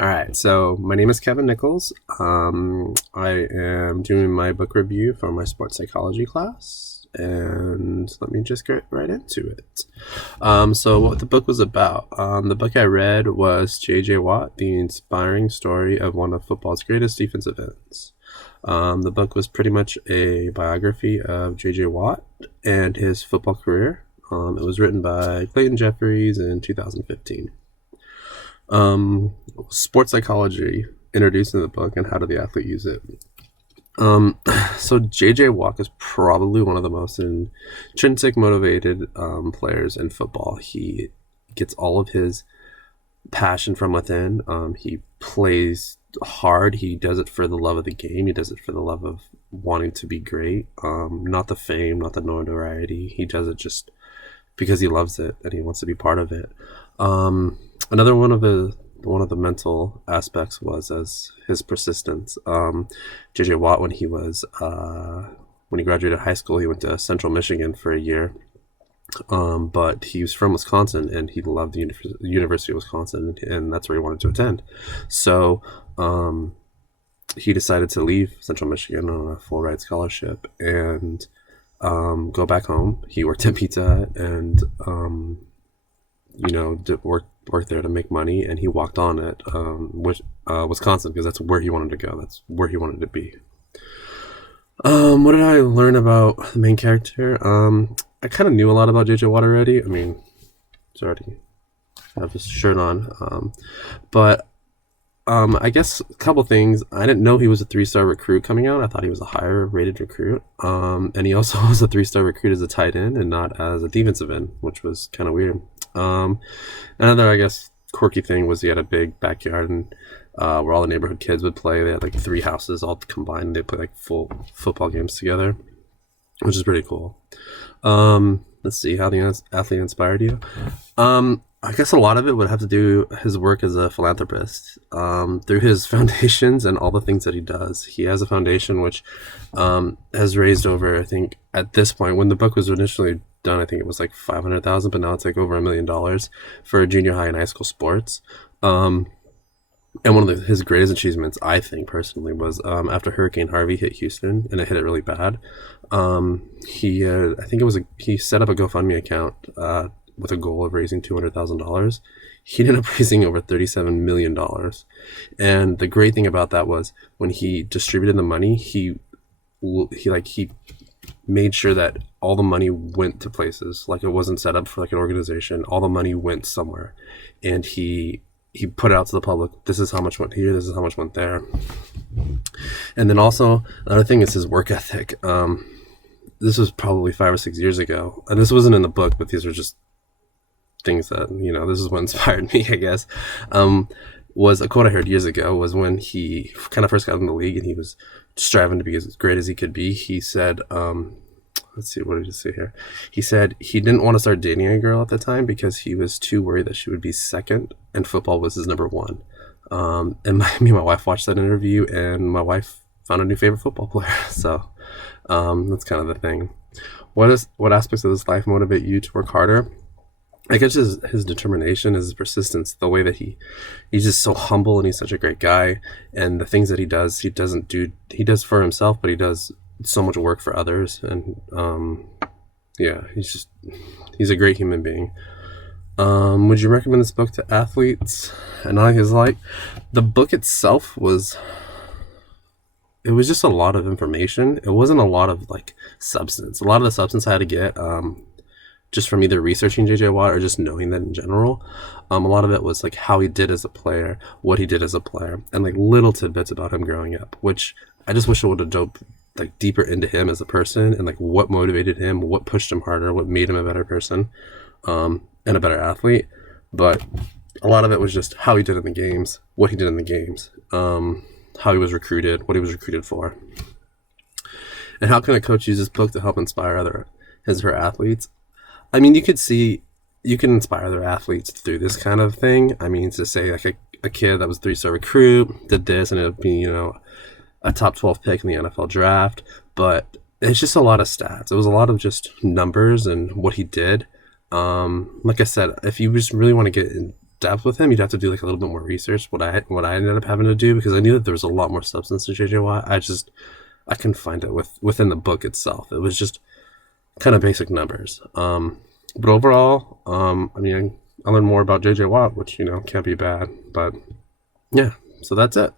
All right, so my name is Kevin Nichols. I am doing my book review for my sports psychology class, and let me just get right into it. So, what the book was about? The book I read was J.J. Watt, the inspiring story of one of football's greatest defensive ends. The book was pretty much a biography of J.J. Watt and his football career. It was written by Clayton Jeffries in 2015. Sports psychology introduced in the book and how did the athlete use it. So JJ Watt is probably one of the most intrinsic motivated players in football. He gets all of his passion from within. He plays hard. He does it for the love of the game. He does it for the love of wanting to be great. Not the fame, not the notoriety. He does it just because he loves it and he wants to be part of it. Another one of the mental aspects was as his persistence. J.J. Watt, when he graduated high school, he went to Central Michigan for a year. But he was from Wisconsin and he loved the University of Wisconsin, and that's where he wanted to attend. So he decided to leave Central Michigan on a full ride scholarship and go back home. He worked at Pizza Hut and worked there to make money, and he walked on it, Wisconsin, because that's where he wanted to go. That's where he wanted to be. What did I learn about the main character? I kind of knew a lot about J.J. Watt already. I mean, it's already, I have this shirt on. But I guess a couple things. I didn't know he was a 3-star recruit coming out. I thought he was a higher rated recruit. And he also was a 3-star recruit as a tight end and not as a defensive end, which was kind of weird. Another, I guess, quirky thing was he had a big backyard and where all the neighborhood kids would play. They had like 3 houses all combined. They play like full football games together, which is pretty cool. Let's see how the athlete inspired you. I guess a lot of it would have to do his work as a philanthropist. Through his foundations and all the things that he does. He has a foundation which has raised over, I think, at this point, when the book was initially done, I think it was like $500,000, but now it's like over $1 million for junior high and high school sports. And one of his greatest achievements, I think personally, was after Hurricane Harvey hit Houston and it hit it really bad. He set up a GoFundMe account with a goal of raising $200,000. He ended up raising over $37 million. And the great thing about that was when he distributed the money, he made sure that all the money went to places. Like, it wasn't set up for like an organization. All the money went somewhere, and he put it out to the public. This is how much went here. This is how much went there. And then also another thing is his work ethic. This was probably 5 or 6 years ago, and this wasn't in the book, but these are just things that, this is what inspired me, I guess. Was a quote I heard years ago was when he kind of first got in the league and he was striving to be as great as he could be. He said, let's see, what did he say here? He said he didn't want to start dating a girl at the time because he was too worried that she would be second and football was his number one. And me and my wife watched that interview, and my wife found a new favorite football player. So that's kind of the thing. What aspects of his life motivate you to work harder? I guess his determination, his persistence, the way that he's just so humble and he's such a great guy, and the things that he does he does for himself, but he does so much work for others, and he's a great human being. Would you recommend this book to athletes? And I was like, the book itself was just a lot of information. It wasn't a lot of like substance. A lot of the substance I had to get just from either researching J.J. Watt or just knowing that in general. A lot of it was like how he did as a player, what he did as a player, and like little tidbits about him growing up, which I just wish I would have dove like deeper into him as a person and like what motivated him, what pushed him harder, what made him a better person, and a better athlete. But a lot of it was just how he did in the games, what he did in the games, how he was recruited, what he was recruited for. And how can a coach use this book to help inspire his or her athletes? I mean, you can inspire their athletes through this kind of thing. I mean, to say like a kid that was a 3-star recruit did this and it'll be, a top 12 pick in the NFL draft, but it's just a lot of stats. It was a lot of just numbers and what he did. Like I said, if you just really want to get depth with him, you'd have to do like a little bit more research. What I ended up having to do, because I knew that there was a lot more substance to JJ Watt. I couldn't find it within the book itself. It was just kind of basic numbers. But overall, I mean, I learned more about JJ Watt, which, you know, can't be bad. But yeah, so that's it.